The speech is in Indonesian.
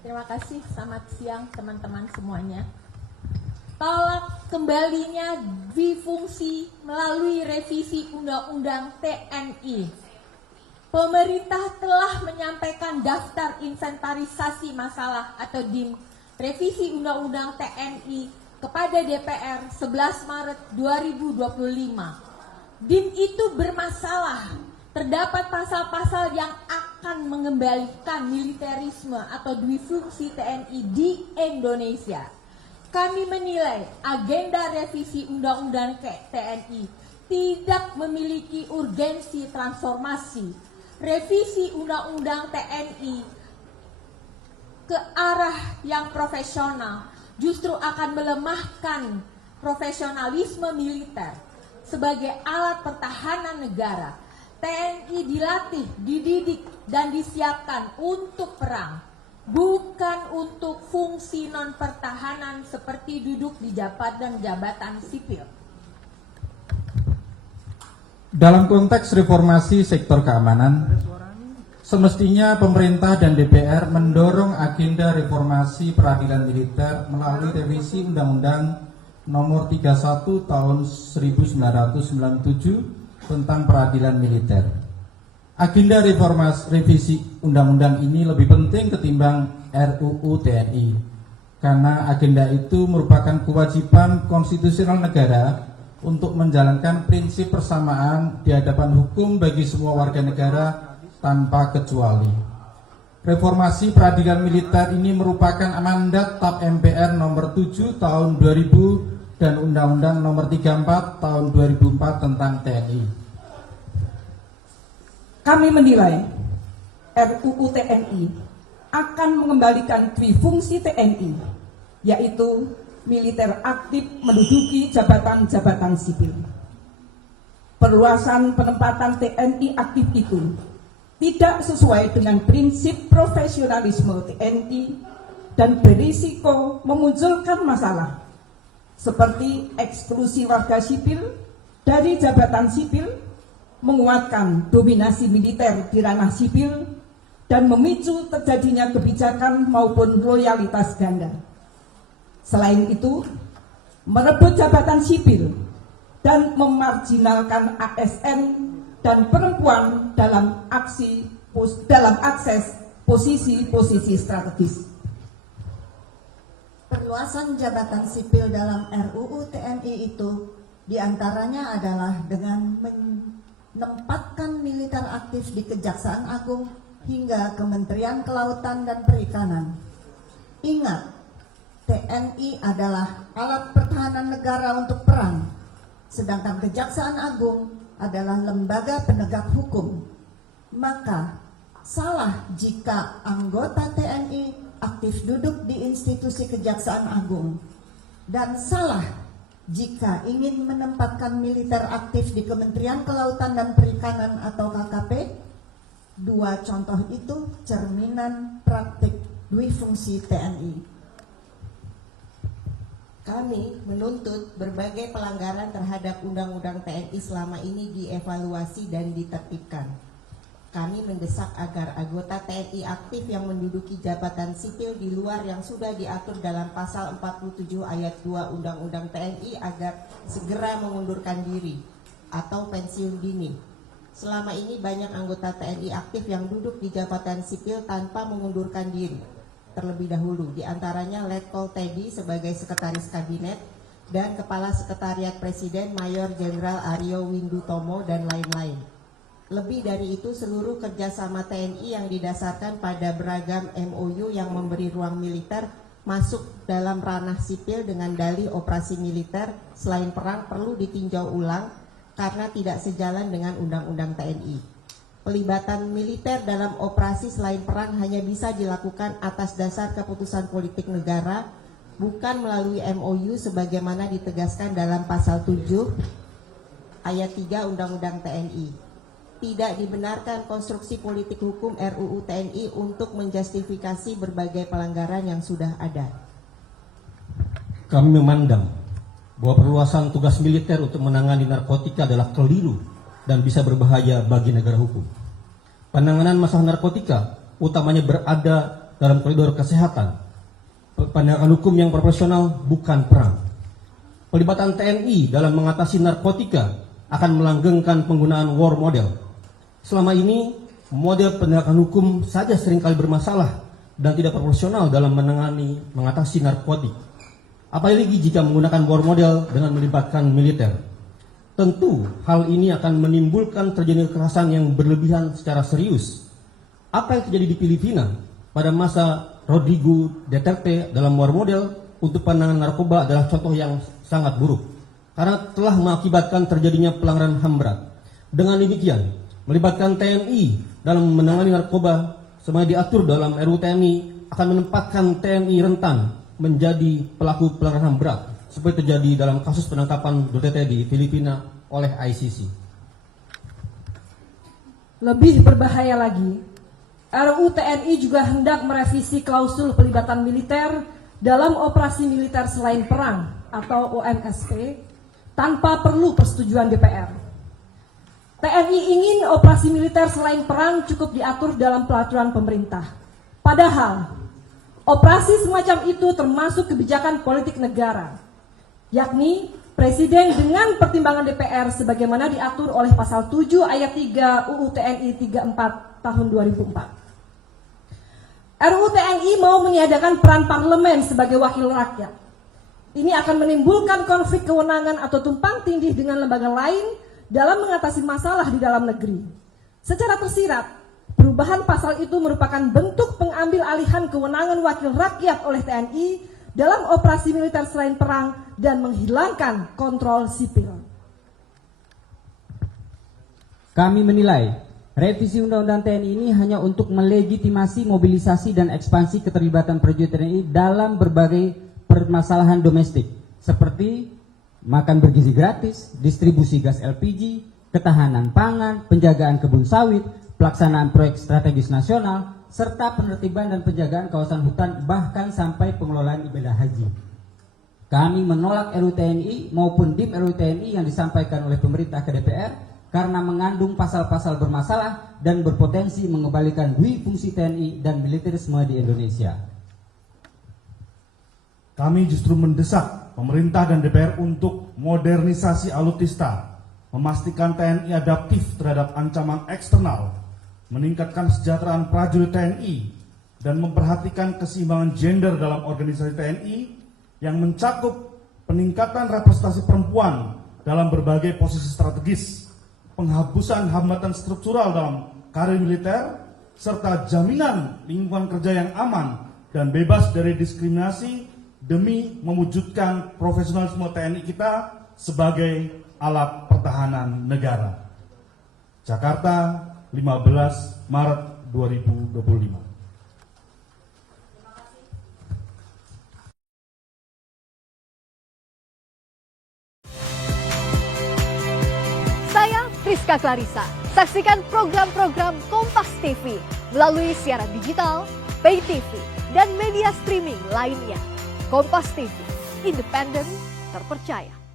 Terima kasih, selamat siang teman-teman semuanya. Tolak kembalinya dwifungsi melalui revisi Undang-Undang TNI. Pemerintah telah menyampaikan daftar inventarisasi masalah atau DIM revisi Undang-Undang TNI kepada DPR 11 Maret 2025. DIM itu bermasalah. Terdapat pasal-pasal yang akan mengembalikan militerisme atau dwifungsi TNI di Indonesia. Kami menilai agenda revisi Undang-Undang TNI tidak memiliki urgensi transformasi. Revisi Undang-Undang TNI ke arah yang profesional justru akan melemahkan profesionalisme militer sebagai alat pertahanan negara. TNI dilatih, dididik, dan disiapkan untuk perang, bukan untuk fungsi non-pertahanan seperti duduk di jabatan sipil. Dalam konteks reformasi sektor keamanan, semestinya pemerintah dan DPR mendorong agenda reformasi peradilan militer melalui revisi Undang-Undang Nomor 31 Tahun 1997 tentang peradilan militer. Agenda revisi undang-undang ini lebih penting ketimbang RUU TNI karena agenda itu merupakan kewajiban konstitusional negara untuk menjalankan prinsip persamaan di hadapan hukum bagi semua warga negara tanpa kecuali. Reformasi peradilan militer ini merupakan mandat TAP MPR nomor 7 tahun 2000 dan Undang-Undang nomor 34 tahun 2004 tentang TNI. Kami menilai RUU TNI akan mengembalikan dwifungsi TNI, yaitu militer aktif menduduki jabatan-jabatan sipil. Perluasan penempatan TNI aktif itu tidak sesuai dengan prinsip profesionalisme TNI dan berisiko memunculkan masalah seperti eksklusi warga sipil dari jabatan sipil, menguatkan dominasi militer di ranah sipil, dan memicu terjadinya kebijakan maupun loyalitas ganda. Selain itu, merebut jabatan sipil dan memarginalkan ASN dan perempuan dalam akses posisi-posisi strategis. Perluasan jabatan sipil dalam RUU TNI itu diantaranya adalah dengan menempatkan militer aktif di Kejaksaan Agung hingga Kementerian Kelautan dan Perikanan. Ingat, TNI adalah alat pertahanan negara untuk perang, sedangkan Kejaksaan Agung adalah lembaga penegak hukum. Maka salah jika anggota TNI aktif duduk di institusi Kejaksaan Agung, dan salah jika ingin menempatkan militer aktif di Kementerian Kelautan dan Perikanan atau KKP. Dua contoh itu cerminan praktik dwifungsi TNI. Kami menuntut berbagai pelanggaran terhadap Undang-Undang TNI selama ini dievaluasi dan ditertibkan. Kami mendesak agar anggota TNI aktif yang menduduki jabatan sipil di luar yang sudah diatur dalam pasal 47 ayat 2 Undang-Undang TNI agar segera mengundurkan diri atau pensiun dini. Selama ini banyak anggota TNI aktif yang duduk di jabatan sipil tanpa mengundurkan diri terlebih dahulu, diantaranya Letkol Teddy sebagai Sekretaris Kabinet dan Kepala Sekretariat Presiden Mayor Jenderal Aryo Windutomo dan lain-lain. Lebih dari itu, seluruh kerjasama TNI yang didasarkan pada beragam MOU yang memberi ruang militer masuk dalam ranah sipil dengan dalih operasi militer selain perang perlu ditinjau ulang karena tidak sejalan dengan Undang-Undang TNI. Pelibatan militer dalam operasi selain perang hanya bisa dilakukan atas dasar keputusan politik negara, bukan melalui MOU sebagaimana ditegaskan dalam pasal 7 ayat 3 Undang-Undang TNI. Tidak dibenarkan konstruksi politik hukum RUU TNI untuk menjustifikasi berbagai pelanggaran yang sudah ada. Kami memandang bahwa perluasan tugas militer untuk menangani narkotika adalah keliru dan bisa berbahaya bagi negara hukum. Penanganan masalah narkotika utamanya berada dalam koridor kesehatan. Penegakan hukum yang proporsional bukan perang. Pelibatan TNI dalam mengatasi narkotika akan melanggengkan penggunaan war model. Selama ini, model penegakan hukum saja seringkali bermasalah dan tidak proporsional dalam mengatasi narkotik. Apalagi jika menggunakan war model dengan melibatkan militer. Tentu hal ini akan menimbulkan terjadi kekerasan yang berlebihan secara serius. Apa yang terjadi di Filipina pada masa Rodrigo Duterte dalam war model untuk penanganan narkoba adalah contoh yang sangat buruk karena telah mengakibatkan terjadinya pelanggaran HAM berat. Dengan demikian, melibatkan TNI dalam menangani narkoba semuanya diatur dalam RUU TNI akan menempatkan TNI rentan menjadi pelaku pelanggaran HAM berat seperti terjadi dalam kasus penangkapan Duterte di Filipina oleh ICC. Lebih berbahaya lagi, RUU TNI juga hendak merevisi klausul pelibatan militer dalam operasi militer selain perang atau OMSP tanpa perlu persetujuan DPR. TNI ingin operasi militer selain perang cukup diatur dalam peraturan pemerintah. Padahal, operasi semacam itu termasuk kebijakan politik negara, yakni Presiden dengan pertimbangan DPR sebagaimana diatur oleh pasal 7 ayat 3 UU TNI 34 tahun 2004. RUU TNI mau meniadakan peran parlemen sebagai wakil rakyat. Ini akan menimbulkan konflik kewenangan atau tumpang tindih dengan lembaga lain dalam mengatasi masalah di dalam negeri. Secara tersirat, perubahan pasal itu merupakan bentuk pengambil alihan kewenangan wakil rakyat oleh TNI dalam operasi militer selain perang dan menghilangkan kontrol sipil. Kami menilai revisi Undang-Undang TNI ini hanya untuk melegitimasi mobilisasi dan ekspansi keterlibatan prajurit TNI dalam berbagai permasalahan domestik seperti makan bergizi gratis, distribusi gas LPG, ketahanan pangan, penjagaan kebun sawit, pelaksanaan proyek strategis nasional, serta penertiban dan penjagaan kawasan hutan bahkan sampai pengelolaan ibadah haji. Kami menolak RUU TNI maupun DIM RUU TNI yang disampaikan oleh pemerintah ke DPR karena mengandung pasal-pasal bermasalah dan berpotensi mengembalikan dui fungsi TNI dan militerisme di Indonesia. Kami justru mendesak pemerintah dan DPR untuk modernisasi alutsista, memastikan TNI adaptif terhadap ancaman eksternal, meningkatkan kesejahteraan prajurit TNI, dan memperhatikan keseimbangan gender dalam organisasi TNI yang mencakup peningkatan representasi perempuan dalam berbagai posisi strategis, penghapusan hambatan struktural dalam karir militer, serta jaminan lingkungan kerja yang aman dan bebas dari diskriminasi demi mewujudkan profesionalisme TNI kita sebagai alat pertahanan negara. Jakarta, 15 Maret 2025. Saya Rizka Clarissa. Saksikan program-program Kompas TV melalui siaran digital, pay TV, dan media streaming lainnya. Kompas TV, independen, terpercaya.